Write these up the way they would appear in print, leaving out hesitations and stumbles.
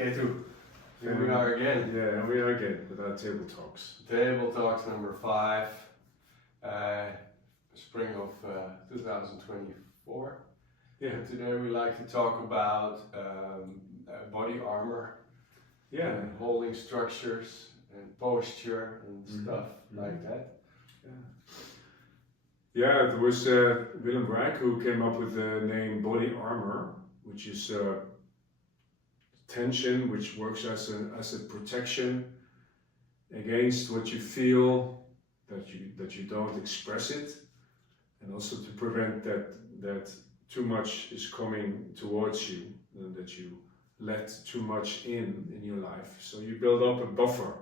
Ketu. Here we are again. Yeah, and we are again with our table talks. Table talks number 5, spring of 2024. Yeah. And today we like to talk about body armor, and holding structures and posture and stuff like that. Yeah, there was Engelbracht who came up with the name body armor, which is tension, which works as a protection against what you feel, that you don't express it, and also to prevent that too much is coming towards you, and that you let too much in your life. So you build up a buffer,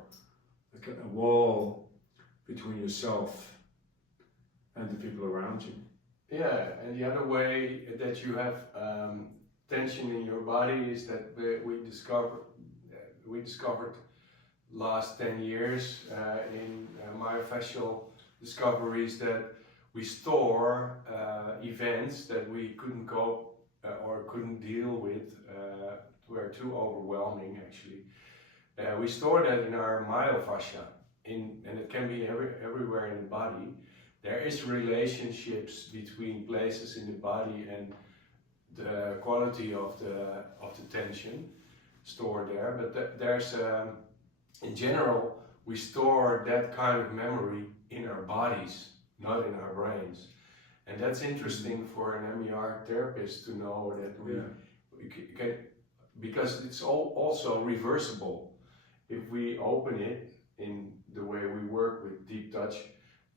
like a wall between yourself and the people around you. Yeah, and the other way that you have tension in your body is that we discovered last 10 years in myofascial discoveries that we store events that we couldn't cope or couldn't deal with, were too overwhelming actually. We store that in our myofascia, and it can be everywhere in the body. There is relationships between places in the body and the quality of the tension stored there, but there's in general we store that kind of memory in our bodies, not in our brains, and that's interesting for an MER therapist to know that we can, because it's also reversible if we open it in the way we work with deep touch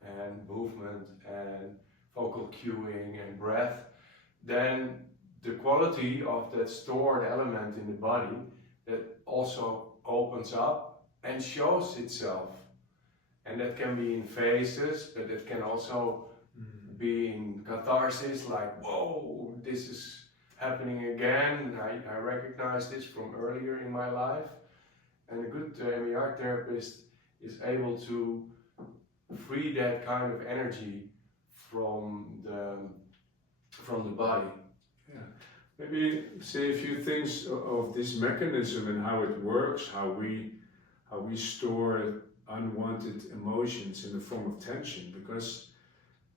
and movement and focal cueing and breath. Then the quality of that stored element in the body that also opens up and shows itself. And that can be in phases, but it can also be in catharsis, like, whoa, this is happening again. I recognize this from earlier in my life. And a good MER therapist is able to free that kind of energy from the body. Yeah. Maybe say a few things of this mechanism and how it works, how we store unwanted emotions in the form of tension. Because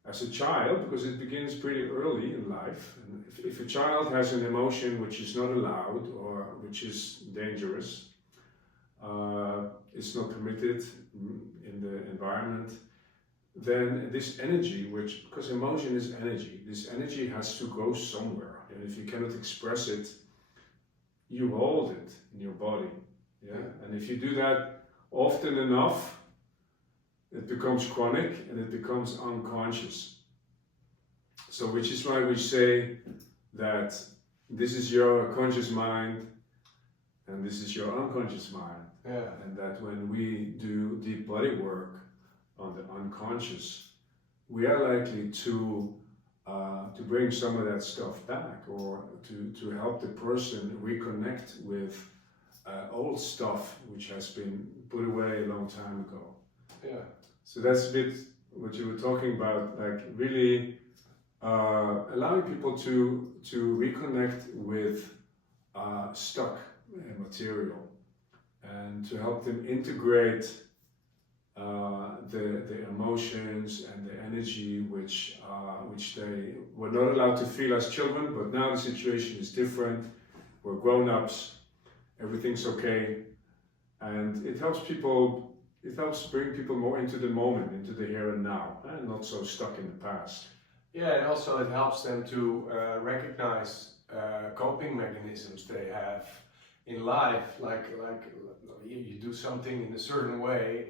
as a child, because it begins pretty early in life, and if a child has an emotion which is not allowed or which is dangerous, it's not permitted in the environment, then this energy, because emotion is energy, this energy has to go somewhere. And if you cannot express it, you hold it in your body. Yeah? And if you do that often enough, it becomes chronic and it becomes unconscious. So which is why we say that this is your conscious mind and this is your unconscious mind. Yeah. And that when we do deep body work on the unconscious, we are likely to bring some of that stuff back, or to help the person reconnect with old stuff which has been put away a long time ago. Yeah. So that's a bit what you were talking about, like really allowing people to reconnect with stuck material, and to help them integrate the emotions and the energy which they were not allowed to feel as children, but now the situation is different. We're grown-ups, everything's okay, and it helps bring people more into the moment, into the here and now, and not so stuck in the past. Yeah, and also it helps them to recognize coping mechanisms they have in life, like you do something in a certain way,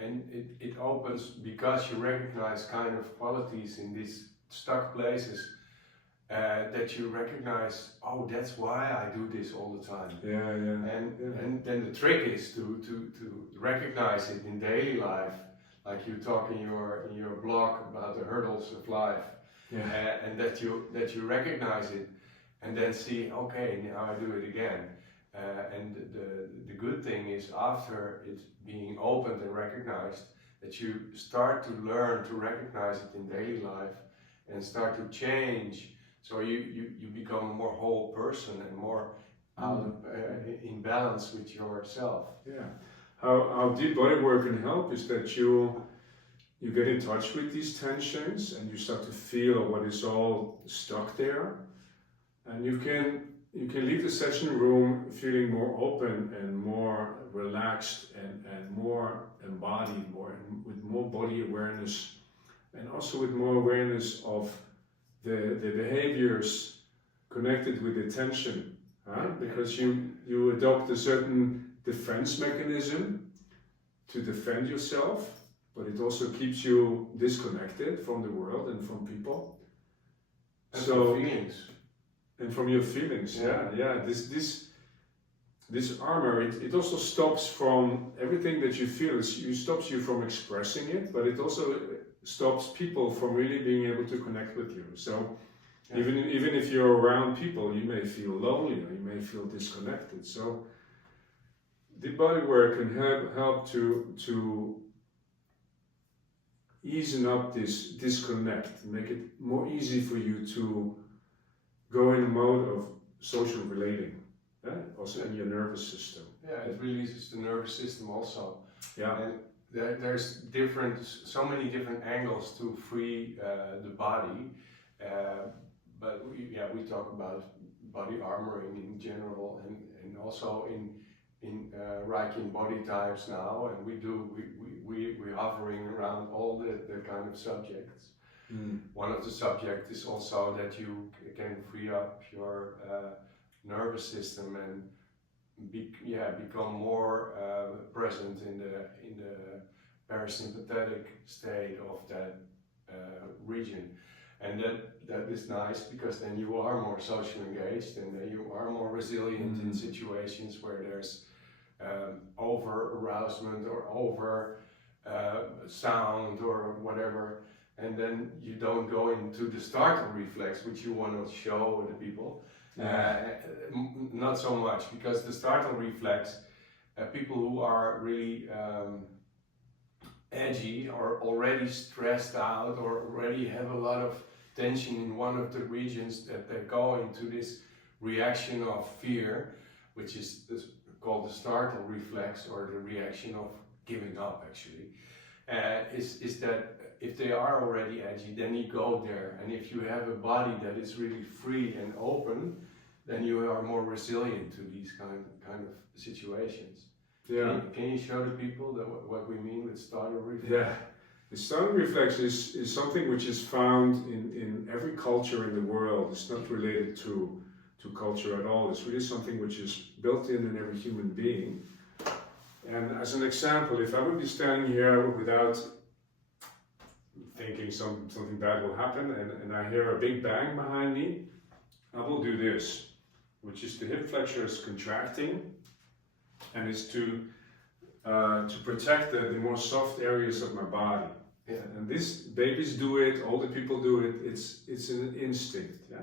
and it opens, because you recognize kind of qualities in these stuck places, that you recognize, oh, that's why I do this all the time. And then the trick is to recognize it in daily life, like you talk in your blog about the hurdles of life, and that you recognize it, and then see, okay, now I do it again. And the good thing is, after it's being opened and recognized, that you start to learn to recognize it in daily life and start to change. So you become a more whole person and more out in balance with yourself. Yeah. How deep body work can help is that you get in touch with these tensions and you start to feel what is all stuck there, and you can leave the session room feeling more open and more relaxed and more embodied, with more body awareness, and also with more awareness of the behaviors connected with the tension, because you adopt a certain defense mechanism to defend yourself, but it also keeps you disconnected from the world and from people. And from feelings. And from your feelings, yeah. This armor, it also stops from everything that you feel. It stops you from expressing it, but it also stops people from really being able to connect with you. So even if you're around people, you may feel lonely or you may feel disconnected. So the body work can help to ease up this disconnect, make it more easy for you to go in a mode of social relating, also in your nervous system. Yeah, it releases the nervous system also. Yeah. And there's so many different angles to free the body, but we talk about body armoring in general, and also in Reichian body types now, and we're hovering around all the kind of subjects. One of the subjects is also that you can free up your nervous system and become more present in the parasympathetic state of that region, and that is nice, because then you are more socially engaged, and then you are more resilient in situations where there's over arousement or over sound or whatever. And then you don't go into the startle reflex, which you want to show the people. Not so much, because the startle reflex, people who are really edgy or already stressed out or already have a lot of tension in one of the regions, that they go into this reaction of fear, which is called the startle reflex, or the reaction of giving up, actually. Is that if they are already edgy, then you go there, and if you have a body that is really free and open, then you are more resilient to these kind of situations. Yeah. Can you show the people what we mean with startle reflex? Yeah. The startle reflex is something which is found in every culture in the world. It's not related to culture at all. It's really something which is built in every human being. And as an example, if I would be standing here without thinking something bad will happen, and I hear a big bang behind me, I will do this, which is the hip flexors contracting, and it's to protect the more soft areas of my body. Yeah. And this, babies do it, older people do it. It's an instinct. Yeah.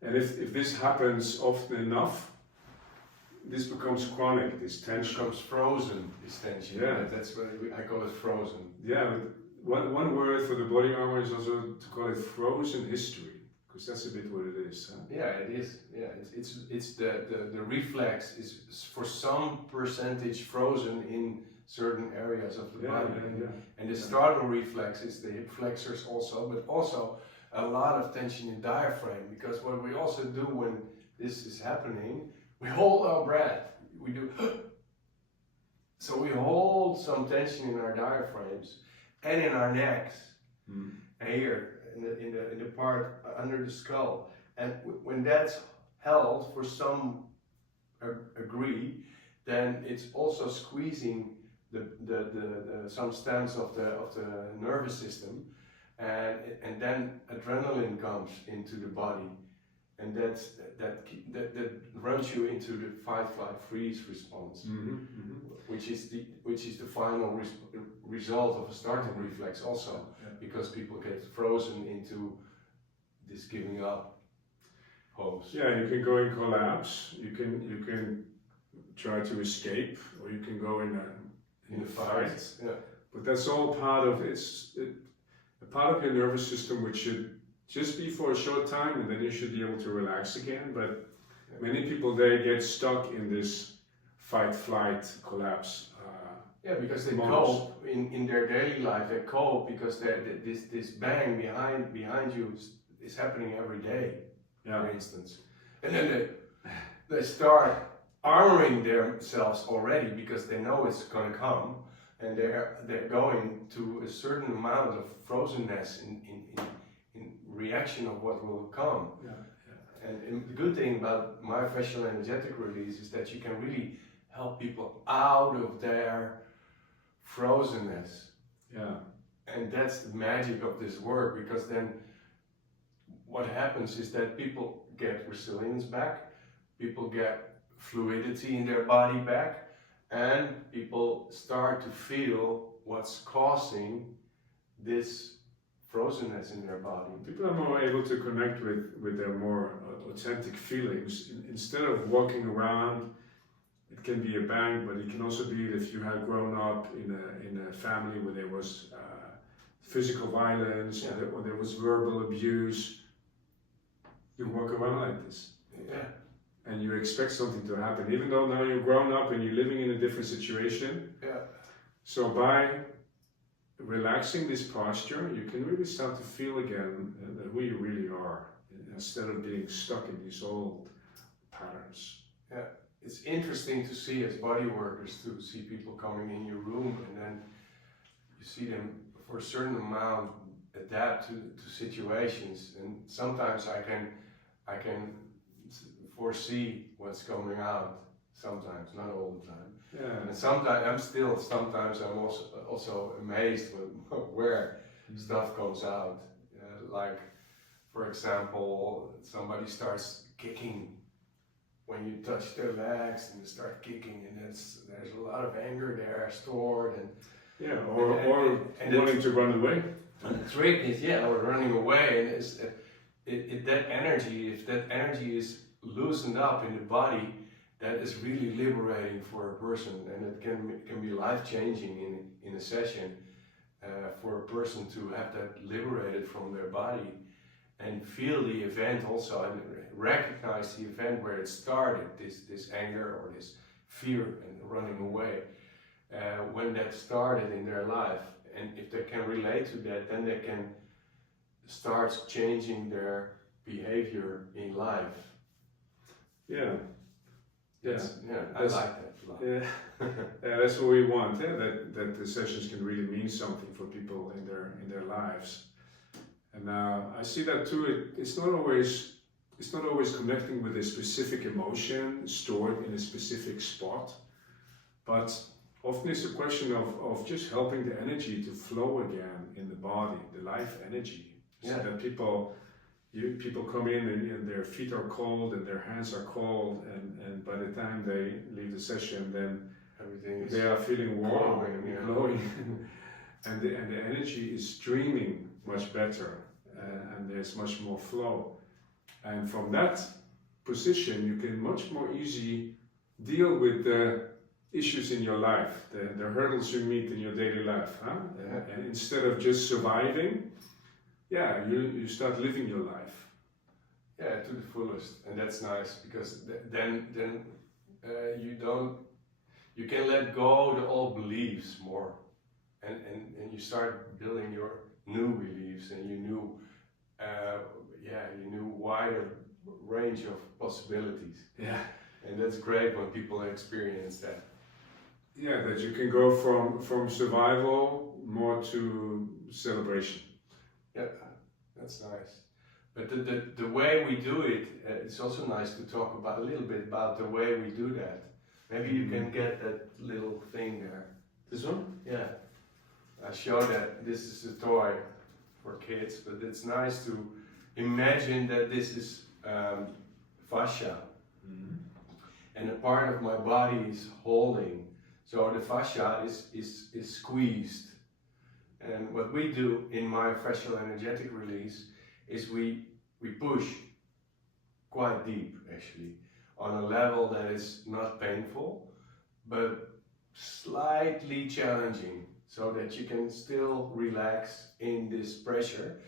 And if this happens often enough, this becomes chronic. This tension becomes frozen. This tension. Yeah. That's what I call it, frozen. Yeah. But one word for the body armor is also to call it frozen history, because that's a bit what it is. Huh? Yeah, it is. Yeah, it's the reflex is for some percentage frozen in certain areas of the body. And the startle reflex is the hip flexors also, but also a lot of tension in diaphragm, because what we also do when this is happening, we hold our breath. We do so we hold some tension in our diaphragms and in our necks, and here in the part under the skull. And when that's held for some degree, then it's also squeezing the some stems of the nervous system, and then adrenaline comes into the body, and that runs you into the fight, flight, freeze response, which is the final result of a startle reflex also, because people get frozen into this giving up pose. Yeah, you can go in collapse. You can try to escape, or you can go in a fight. Yeah. But that's all part of a part of your nervous system, which should just be for a short time, and then you should be able to relax again. But many people, they get stuck in this fight, flight, collapse. Yeah, because they modes. cope in their daily life. They cope because this bang behind you is happening every day, for instance. And then they start armoring themselves already because they know it's going to come, and they're going to a certain amount of frozenness in reaction of what will come. And the good thing about myofascial energetic release is that you can really help people out of their frozenness. And that's the magic of this work, because then what happens is that people get resilience back, people get fluidity in their body back, and people start to feel what's causing this frozenness in their body. People are more able to connect with their more authentic feelings. Instead of walking around, it can be a bang, but it can also be if you had grown up in a family where there was physical violence, or there was verbal abuse. You walk around like this. And you expect something to happen, even though now you're grown up and you're living in a different situation. So by relaxing this posture, you can really start to feel again who you really are, instead of being stuck in these old patterns. It's interesting to see as body workers, to see people coming in your room, and then you see them for a certain amount adapt to situations, and sometimes I can foresee what's coming out, sometimes, not all the time. And sometimes I'm also amazed where stuff comes out. Like, for example, somebody starts kicking when you touch their legs, and they start kicking, and there's a lot of anger there stored, and or wanting to run away. And the trick is, or running away, and that energy, if that energy is loosened up in the body, that is really liberating for a person, and it can be life-changing in a session for a person to have that liberated from their body and feel the event also, and recognize the event where it started, this anger or this fear and running away, when that started in their life. And if they can relate to that, then they can start changing their behavior in life. I like that a lot. That's what we want. That the sessions can really mean something for people in their lives. And I see that too. It's not always connecting with a specific emotion stored in a specific spot, but often it's a question of just helping the energy to flow again in the body, the life energy. So that people come in and their feet are cold and their hands are cold, and by the time they leave the session, then they are feeling warm and glowing, and the energy is streaming much better, and there's much more flow. And from that position, you can much more easily deal with the issues in your life, the hurdles you meet in your daily life. And instead of just surviving, you start living your life. To the fullest, and that's nice, because then you can let go the old beliefs more, and you start building your new beliefs and your new wider range of possibilities. And that's great when people experience that. That you can go from survival more to celebration. That's nice. But the way we do it, it's also nice to talk about a little bit about the way we do that. Maybe you can get that little thing there. This one? I show that this is a toy for kids, but it's nice to imagine that this is fascia. And a part of my body is holding. So the fascia is squeezed. And what we do in Myofascial Energetic Release is we push quite deep, actually, on a level that is not painful, but slightly challenging, so that you can still relax in this pressure.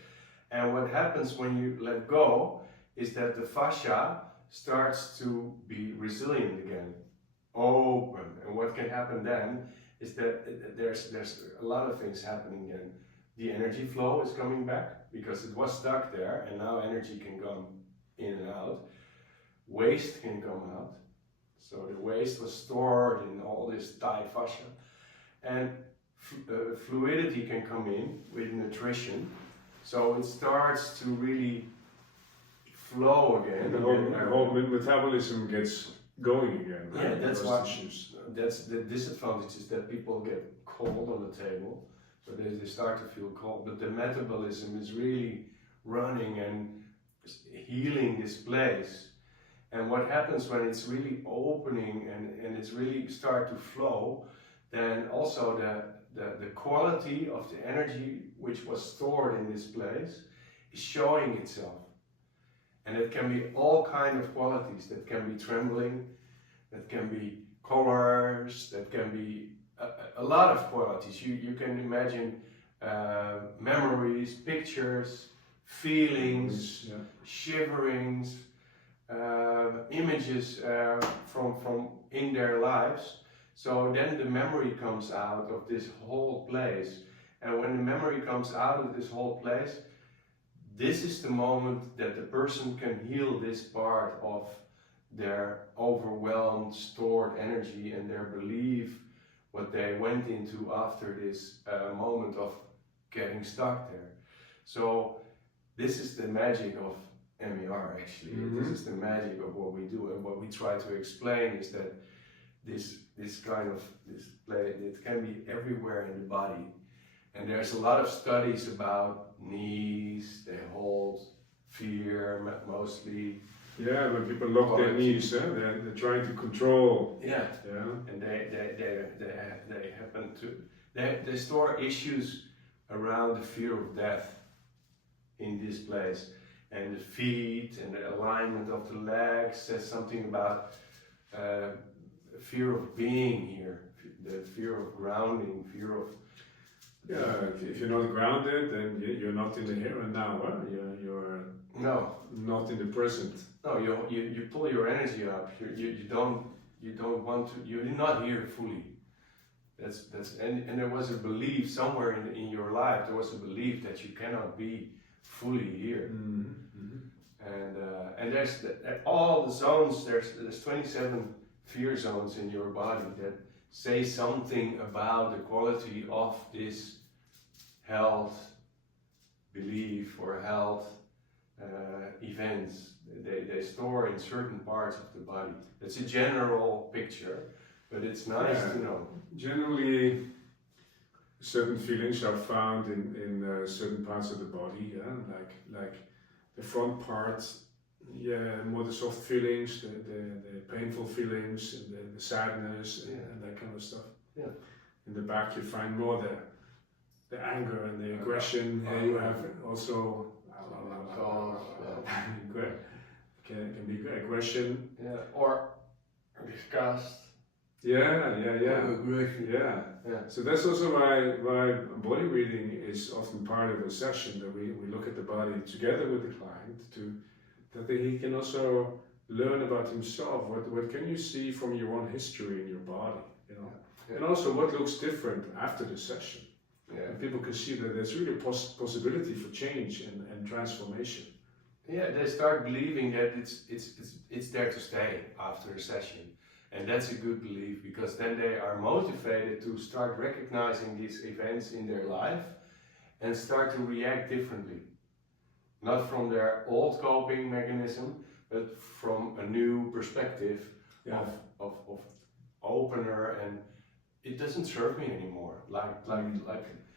And what happens when you let go is that the fascia starts to be resilient again, open, can happen then is that there's a lot of things happening then. The energy flow is coming back because it was stuck there, and now energy can come in and out. Waste can come out. So the waste was stored in all this tight fascia, and fluidity can come in with nutrition. So it starts to really flow again. The whole metabolism gets going again. Right? Yeah, that's the disadvantage is that people get cold on the table, so they start to feel cold. But the metabolism is really running and healing this place. And what happens when it's really opening and it's really start to flow, then also the quality of the energy which was stored in this place is showing itself. And it can be all kind of qualities. That can be trembling, that can be colors, that can be a lot of qualities. You can imagine memories, pictures, feelings, shiverings, images from in their lives. So then the memory comes out of this whole place. And when the memory comes out of this whole place, this is the moment that the person can heal this part of their overwhelmed, stored energy and their belief, what they went into after this moment of getting stuck there. So this is the magic of MER actually. This is the magic of what we do, and what we try to explain is that this play, it can be everywhere in the body. And there's a lot of studies about knees, they hold fear mostly. Yeah, when people lock their knees, they're trying to control. Yeah. And they happen to, they store issues around the fear of death in this place. And the feet and the alignment of the legs says something about fear of being here, the fear of grounding, fear of... Yeah, if you're not grounded, then you're not in the here and now, huh? You're not in the present. No, you pull your energy up. You don't want to. You're not here fully. And there was a belief somewhere in your life. There was a belief that you cannot be fully here. And there's all the zones. There's 27 fear zones in your body that say something about the quality of this health belief or health events. They store in certain parts of the body. It's a general picture, but it's nice to know. Generally, certain feelings are found in certain parts of the body, like the front part, more the soft feelings, the painful feelings, and the sadness and that kind of stuff. Yeah. In the back you find more the anger and the aggression. You have also can be aggression. Yeah. Or disgust. Yeah. So that's also why body reading is often part of a session, that we look at the body together with the client that he can also learn about himself. What can you see from your own history in your body, and also what looks different after the session. And people can see that there's really a possibility for change and transformation. Yeah, they start believing that it's there to stay after a session. And that's a good belief, because then they are motivated to start recognizing these events in their life and start to react differently. Not from their old coping mechanism, but from a new perspective of opener, and it doesn't serve me anymore. Like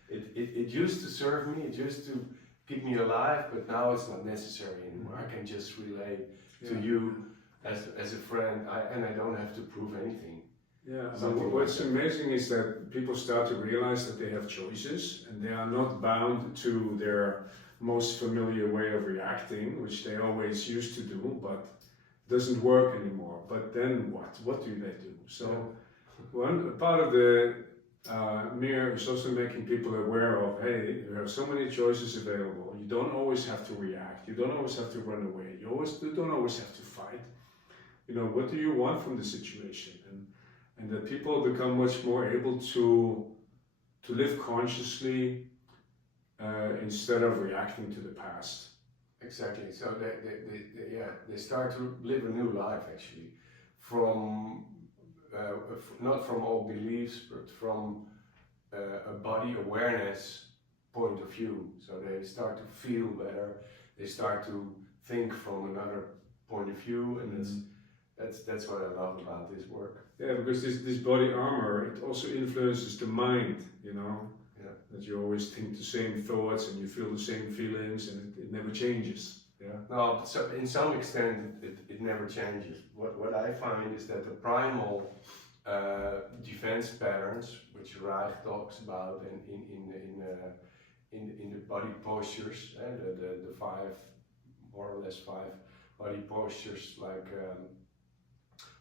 it used to serve me, it used to keep me alive, but now it's not necessary anymore. I can just relate to you as a friend, and I don't have to prove anything. Yeah, so what's amazing is that people start to realize that they have choices, and they are not bound to their most familiar way of reacting, which they always used to do, but doesn't work anymore. But then what? What do they do? So one part of the mirror is also making people aware of, hey, there are so many choices available. You don't always have to react. You don't always have to run away. You don't always have to fight. What do you want from the situation? and that people become much more able to live consciously instead of reacting to the past. Exactly. So they start to live a new life actually, from not from old beliefs, but from a body awareness point of view. So they start to feel better. They start to think from another point of view, and that's what I love about this work. Yeah, because this body armor, it also influences the mind, you know. Yeah. That you always think the same thoughts and you feel the same feelings, and it never changes. Yeah. No, so in some extent it never changes. What I find is that the primal defense patterns, which Reich talks about in the body postures, the five, more or less five body postures, like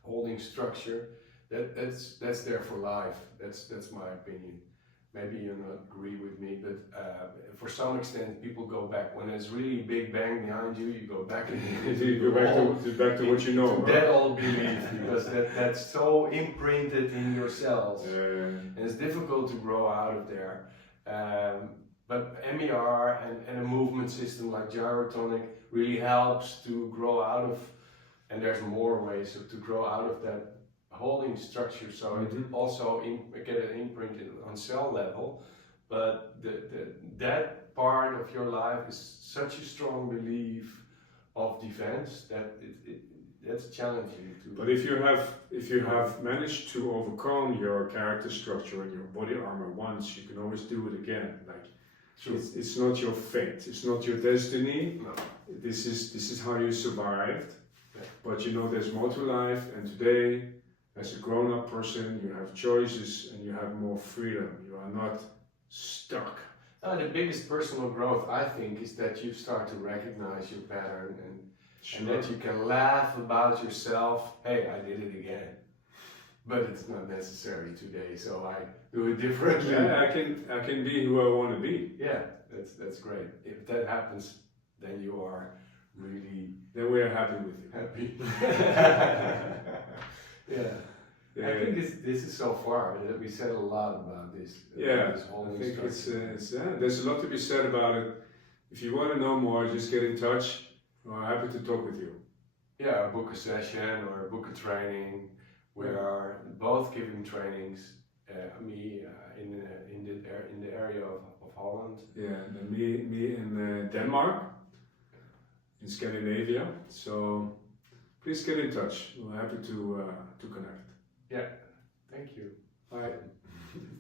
holding structure, that's there for life. That's my opinion. Maybe you not agree with me, but for some extent people go back. When there's really big bang behind you, you go back You go back to what you know. To that old belief, because that's so imprinted in your cells, and it's difficult to grow out of there. But MER and a movement system like gyrotonic really helps to grow out of, and there's more ways to grow out of that holding structure, so it also get an imprint on cell level, but that part of your life is such a strong belief of defense that that's challenging to. But if you have managed to overcome your character structure and your body armor once, you can always do it again. Like it's not your fate, it's not your destiny. No. This is how you survived. Yeah. But you know there's more to life, and today, as a grown-up person, you have choices and you have more freedom. You are not stuck. The biggest personal growth, I think, is that you start to recognize your pattern and that you can laugh about yourself. Hey, I did it again. But it's not necessary today, so I do it differently. Yeah, I can be who I want to be. Yeah, that's great. If that happens, then you are really... Then we are happy with you. Happy. Yeah. I think this is so far that we said a lot about this. Yeah, this whole I think structure. there's a lot to be said about it. If you want to know more, just get in touch. We're happy to talk with you. Yeah, book a session or book a training. We are both giving trainings. Me in the area of Holland. Yeah, and me in Denmark, in Scandinavia. So please get in touch. We're happy to connect. Yeah, thank you. Bye.